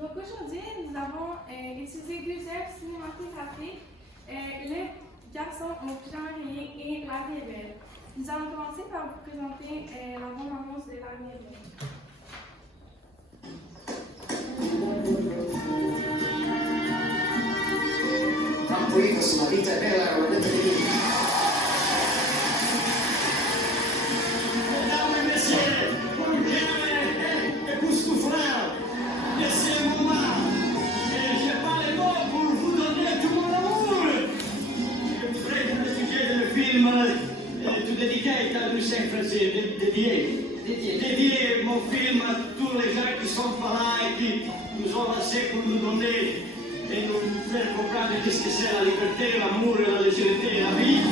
Donc aujourd'hui, nous avons utilisé deux œuvres cinématographiques, Le garçon au pyjama rayé et La vie est belle. Nous allons commencer par vous présenter la bande-annonce de La vie est belle. Non, qui fosse una vita bella, volete dire? Mesdames et messieurs, pour Pierre et pour souffrir, laissez-moi, et je n'ai pas les mots pour vous donner tout mon amour. Je voudrais que le film To Dedicate à Lucien Francais, dédier mon film à tous les gens qui sont pas là et qui nous ont laissés pour nous donner et nous faire comprendre qu'est-ce que c'est la liberté, l'amour, la légèreté et la vie.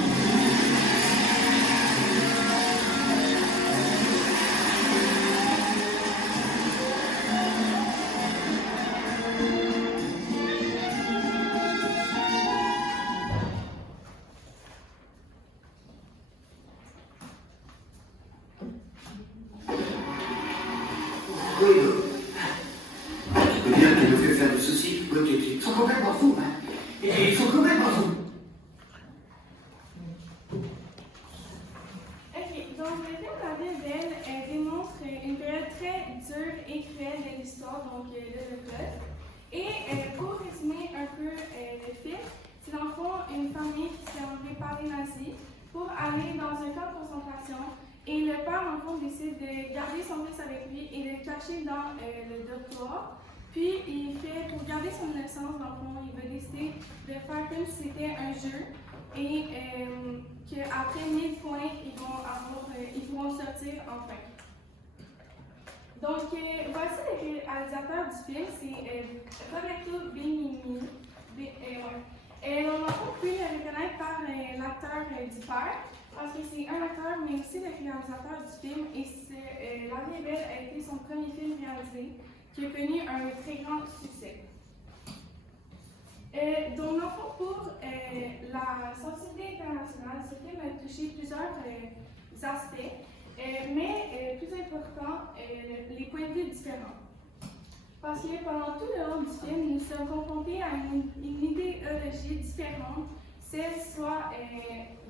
Oui, tu peux dire qu'il me fait faire du souci, bloqué. Ils sont complètement fous, hein. Et ils sont complètement fous. Ok, donc le film La vie est belle démontre une période très dure et cruelle de l'histoire, donc de l'Holocauste. Et pour résumer un peu le film, c'est dans le fond une famille qui s'est enlevée par les nazis pour aller dans un camp de concentration. Et le père, en fond, décide de garder son fils avec lui et de le cacher dans le dortoir. Puis, pour garder son innocence, dans le fond, il va décider de faire comme si c'était un jeu et qu'après 1000 points, ils pourront sortir enfin. Donc, voici le réalisateur du film, c'est Roberto Benigni. On a pu le reconnaître par l'acteur du père, parce que c'est un acteur, mais aussi le réalisateur du film, et La vie est belle a été son premier film réalisé, qui a connu un très grand succès. Donc, dans le fond, pour la sensibilité internationale, ce film a touché plusieurs aspects, mais plus important, les points de vue différents. Parce que pendant tout le long du film, nous sommes confrontés à une idéologie différente, celle soit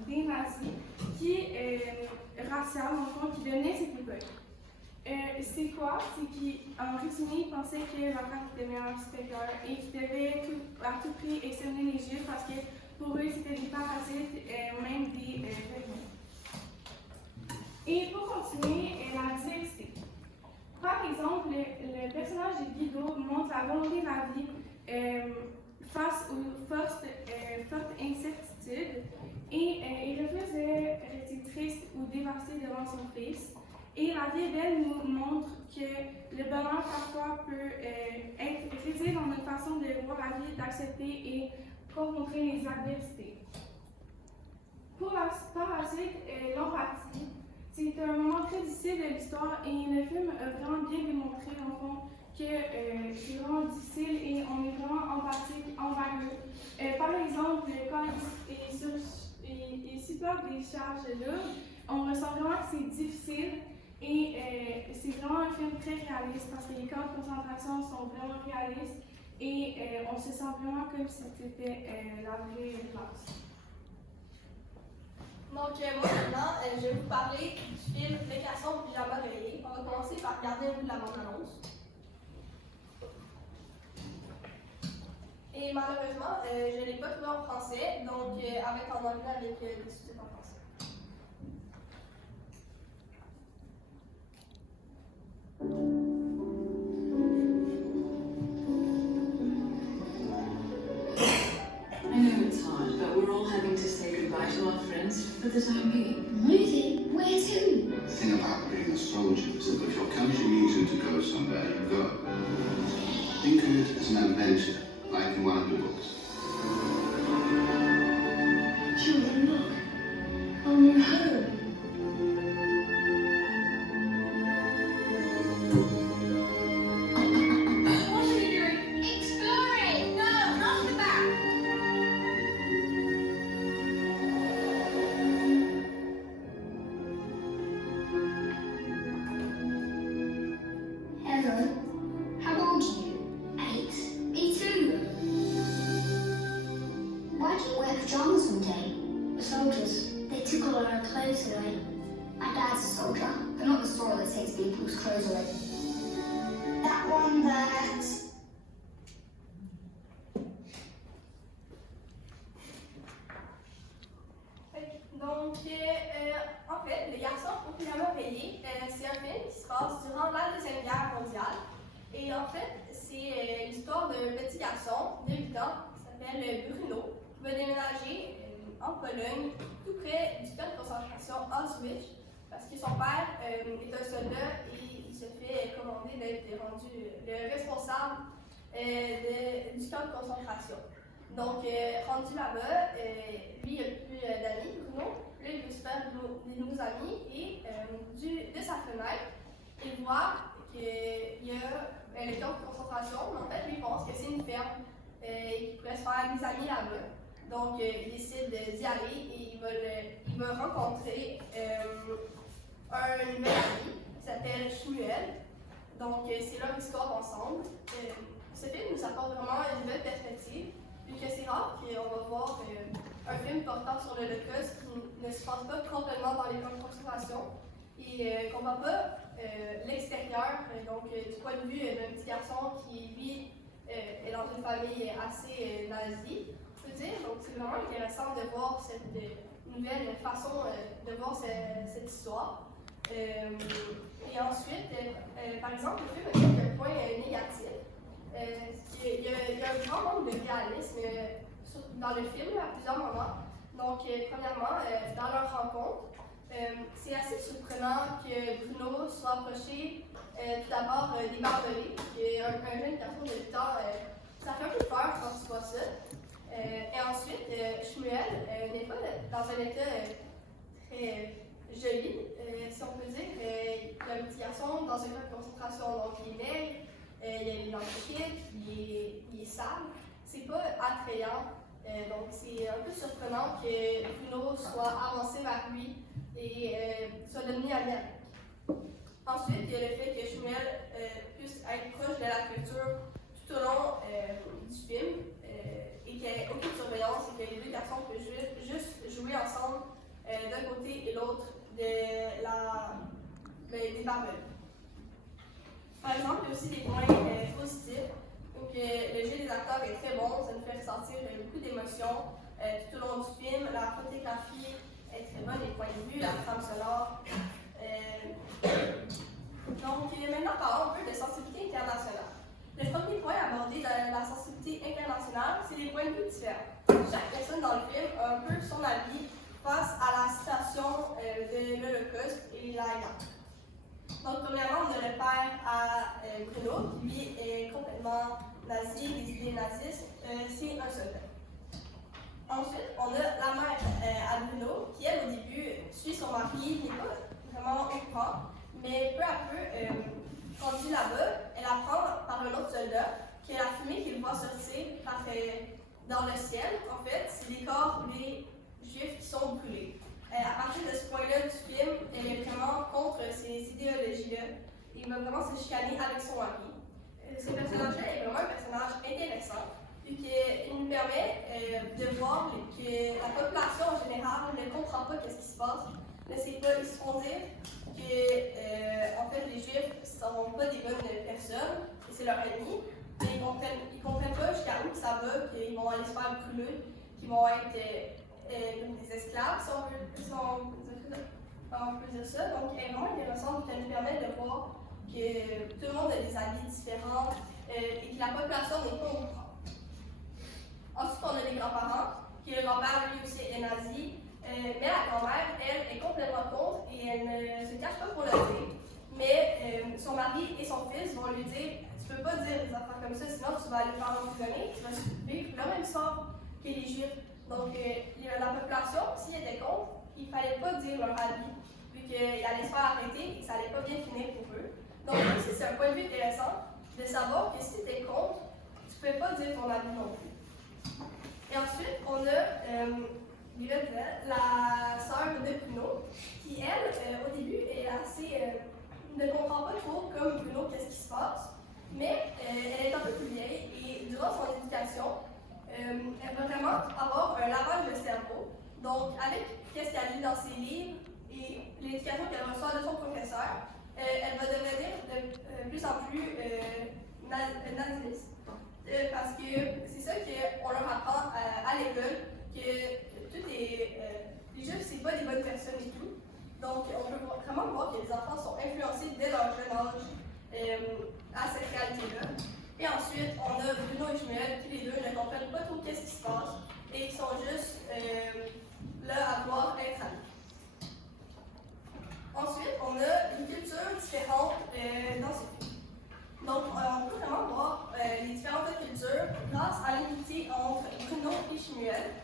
des nazis, raciale, en fond, qui dominait cette époque. C'est quoi? C'est qu'en résumé, ils pensaient que la race était meilleure, supérieure et qu'ils devaient à tout prix exterminer les Juifs parce que pour eux, c'était des parasites, même des revenus. Et pour continuer, la diversité. Par exemple, le personnage de Guido montre la volonté de la vie face aux fortes incertitudes et il refuse de rester triste ou dévasté devant son fils. Et La vie est belle nous montre que le bonheur parfois peut résider dans notre façon de voir la vie, d'accepter et confronter les adversités. Pour la parasite, l'empathie. C'est un moment très difficile de l'histoire et le film a vraiment bien démontré, en fond, que c'est vraiment difficile et on est vraiment empathique envers eux. Par exemple, quand ils supportent des charges lourdes, on ressent vraiment que c'est difficile et c'est vraiment un film très réaliste parce que les camps de concentration sont vraiment réalistes et on se sent vraiment comme si c'était la vraie place. Donc, moi maintenant, je vais vous parler du film Le garçon au pyjama rayé. On va commencer par regarder un bout de la bande-annonce. Et malheureusement, je ne l'ai pas trouvé en français, donc avec en anglais avec des sous-titres en français. I know it's hard, but we're all having to say goodbye to our friends for the time being. Really? Where to? The thing about being a soldier is that if your country needs you to go somewhere, you go. Think of it as an adventure, like in one of the books. Children, look. Our new home. What are you doing? Exploring! No, not the back! Hello. How old are you? Max. Donc, en fait, Les garçons populièrement payés, c'est un film qui se passe durant la Deuxième Guerre mondiale. Et en fait, c'est l'histoire d'un petit garçon de 8 ans qui s'appelle Bruno, qui va déménager en Pologne, tout près du camp de concentration Auschwitz, parce que son père est un soldat et il se fait commander d'être rendu le responsable du camp de concentration. Donc, rendu là-bas, lui, il a plus d'amis, Bruno. Là, il veut se faire des nouveaux amis et de sa fenêtre, il voit qu'il y a le camp de concentration, mais en fait, lui, il pense que c'est une ferme et qu'il pourrait se faire des amis là-bas. Donc, il décide d'y aller et il va rencontrer un nouvel ami qui s'appelle Shmuel. Donc, c'est leur histoire ensemble. Ce film nous apporte vraiment une nouvelle perspective. Vu que c'est rare qu'on va voir un film portant sur l'Holocauste qui ne se passe pas complètement dans les camps de concentration et qu'on ne voit pas l'extérieur, donc du point de vue d'un petit garçon qui, lui, est dans une famille assez nazie, je peux dire. Donc c'est vraiment intéressant de voir cette nouvelle façon de voir cette histoire. Et ensuite, par exemple, le film a quelques points négatifs. Il y a un grand manque de réalisme dans le film à plusieurs moments. Donc, premièrement, dans leur rencontre, c'est assez surprenant que Bruno soit approché tout d'abord des barbelés, un jeune garçon de 8 ans, ça fait un peu peur quand tu vois ça. Et ensuite, Shmuel n'est pas dans un état très joli, si on peut dire. Il y a un petit garçon dans un camp de concentration, donc il est maigre. Il y a une identité, il est sale, c'est pas attrayant, donc c'est un peu surprenant que Bruno soit avancé vers lui et soit devenu ami avec. Ensuite, il y a le fait que Shmuel puisse être proche de la culture tout au long du film et qu'il n'y ait aucune surveillance et que les deux garçons peuvent juste jouer ensemble d'un côté et l'autre des barbelés. Par exemple, il y a aussi des points positifs, donc le jeu des acteurs est très bon, ça nous fait ressentir beaucoup d'émotions tout au long du film. La photographie est très bonne, les points de vue, la trame sonore. Donc, maintenant, parlons un peu de sensibilité internationale. Le premier point abordé dans la sensibilité internationale, c'est les points de vue différents. Chaque personne dans le film a un peu son avis face à la situation de l'Holocauste et la guerre. Donc, premièrement, on a le père à Bruno, qui lui est complètement nazi, des idées nazistes, c'est un soldat. Ensuite, on a la mère à Bruno, qui elle, au début, suit son mari, n'est pas vraiment au courant, mais peu à peu, rendue là-bas, elle apprend par un autre soldat que la fumée qu'il voit sortir dans le ciel, en fait, c'est des corps des juifs qui sont brûlés. À partir de ce point-là du film, elle est vraiment contre ces idéologies-là. Il va vraiment se chicaner avec son mari. Ce personnage-là est vraiment un personnage intéressant, vu qu'il nous permet de voir que la population en général ne comprend pas ce qui se passe. Ils se font dire que en fait, les Juifs ne sont pas des bonnes personnes, et c'est leur ennemi. Mais ils comprennent pas jusqu'à où ça va, qu'ils vont aller se faire brûler, qu'ils vont être des esclaves, si on peut dire ça. Donc, elle est vraiment intéressante, qui nous permet de voir que tout le monde a des habits différents et que la population n'est pas au courant. Ensuite, on a les grands-parents, qui le grand-père lui aussi est nazi, mais la grand-mère, elle, est complètement contre et elle ne se cache pas pour le dire. Mais son mari et son fils vont lui dire: tu peux pas dire des affaires comme ça, sinon tu vas aller faire emprisonner, tu vas vivre le même sort que les Juifs. Donc, la population, s'ils étaient contre, il ne fallait pas dire leur avis, vu qu'ils allaient se faire arrêter et que ça n'allait pas bien finir pour eux. Donc, aussi, c'est un point de vue intéressant de savoir que si tu es contre, tu ne peux pas dire ton avis non plus. Et ensuite, on a la sœur de Bruno, qui, elle, au début, est assez. Ne comprend pas trop, comme Bruno, qu'est-ce qui se passe, mais elle est un peu plus vieille et durant son éducation, elle va vraiment avoir un lavage de cerveau. Donc, avec qu'est-ce qu'elle lit dans ses livres et l'éducation qu'elle reçoit de son professeur, elle va devenir de plus en plus nazisme. Parce que c'est ça qu'on leur apprend à l'école, que tout est. Les juifs, c'est pas des bonnes personnes et tout. Donc, on peut vraiment voir que les enfants sont influencés dès leur jeune âge à cette réalité-là. Et ensuite, on a Bruno et Shmuel, qui les deux ne comprennent pas trop qu'est-ce qui se passe et ils sont juste là à voir être amis. Ensuite, on a une culture différente dans ce film. Donc, on peut vraiment voir les différentes cultures grâce à l'amitié entre Bruno et Shmuel.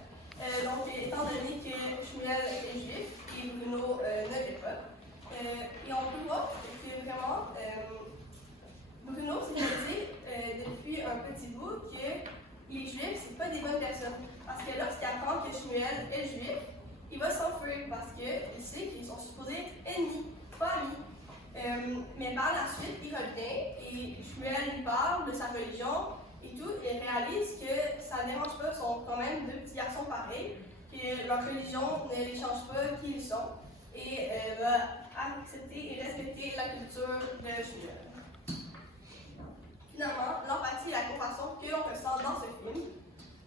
Donc, étant donné que Shmuel est juif et Bruno ne l'est pas. Et on peut voir que vraiment, Bruno s'est dit depuis un petit bout que les juifs, c'est pas des bonnes personnes. Parce que lorsqu'il apprend que Shmuel est juif, il va s'enfuir parce qu'il sait qu'ils sont supposés être ennemis, pas amis. Mais par la suite, il revient et Shmuel lui parle de sa religion et tout, et réalise que ça ne dérange pas, ils sont quand même deux petits garçons pareils, que leur religion ne les change pas qui ils sont, et va accepter et respecter la culture de Shmuel. Finalement, l'empathie et la compassion que l'on ressent dans ce film.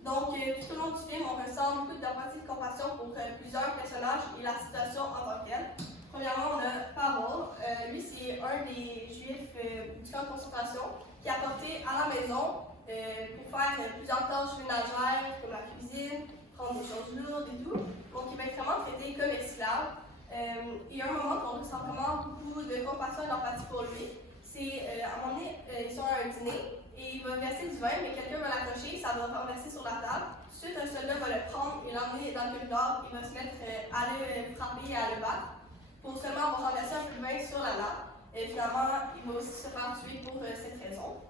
Donc, tout au long du film, on ressent beaucoup d'empathie et de compassion pour plusieurs personnages et la situation en tant que telle. Premièrement, on a Pavel. Lui, c'est un des juifs du camp de concentration qui a porté à la maison pour faire plusieurs tâches ménagères comme la cuisine, prendre des choses lourdes et tout. Donc, il va être vraiment traité comme esclave. Il y a un moment qu'on ressent vraiment beaucoup de compassion et d'empathie pour lui. C'est à un moment donné, ils sont à un dîner et il va verser du vin, mais quelqu'un va l'accrocher, ça va renverser sur la table. Ensuite, un soldat va le prendre et l'emmener dans le corridor. Il va se mettre à le frapper et à le battre pour seulement avoir renversé un peu de vin sur la nappe. Et finalement, il va aussi se faire tuer pour cette raison.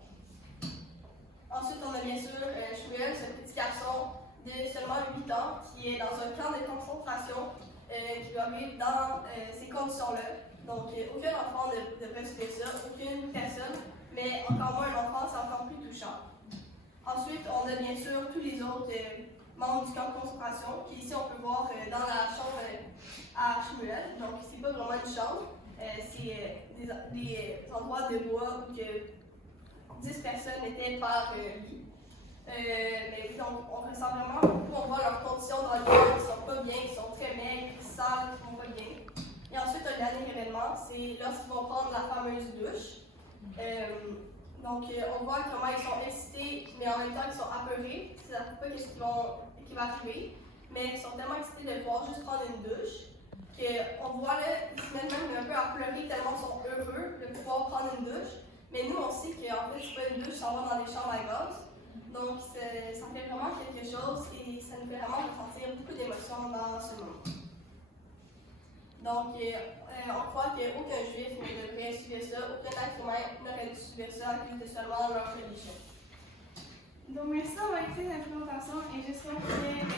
Ensuite, on a bien sûr Shmuel, ce petit garçon de seulement 8 ans qui est dans un camp de concentration qui doit vivre dans ces conditions-là. Donc, aucun enfant ne devrait subir ça, aucune personne, mais encore moins un enfant, c'est encore plus touchant. Ensuite, on a bien sûr tous les autres membres du camp de concentration, qui ici on peut voir dans la chambre à Shmuel. Donc, c'est pas vraiment une chambre, c'est des endroits de bois où que 10 personnes étaient par lit. Mais donc, on ressent vraiment beaucoup, on voit leurs conditions dans le camp, ils sont pas bien, ils sont très maigres, ils sales, ils vont pas bien. Et ensuite, un dernier événement, c'est lorsqu'ils vont prendre la fameuse douche. Donc, on voit comment ils sont excités, mais en même temps, ils sont apeurés. Ils ne savent pas ce qui va arriver. Mais ils sont tellement excités de pouvoir juste prendre une douche qu'on voit là, ils se mettent même un peu à pleurer tellement ils sont heureux de pouvoir prendre une douche. Mais nous, on sait qu'en fait, c'est pas une douche, ça va dans des chambres à gaz. Donc, ça fait vraiment quelque chose et ça nous fait vraiment ressentir beaucoup d'émotions dans ce moment. Donc, on croit qu'aucun juif ne devrait subir ça, aucun être humain n'aurait dû subir ça à cause de seulement leur religion. Donc, merci d'avoir écouté la présentation et j'espère que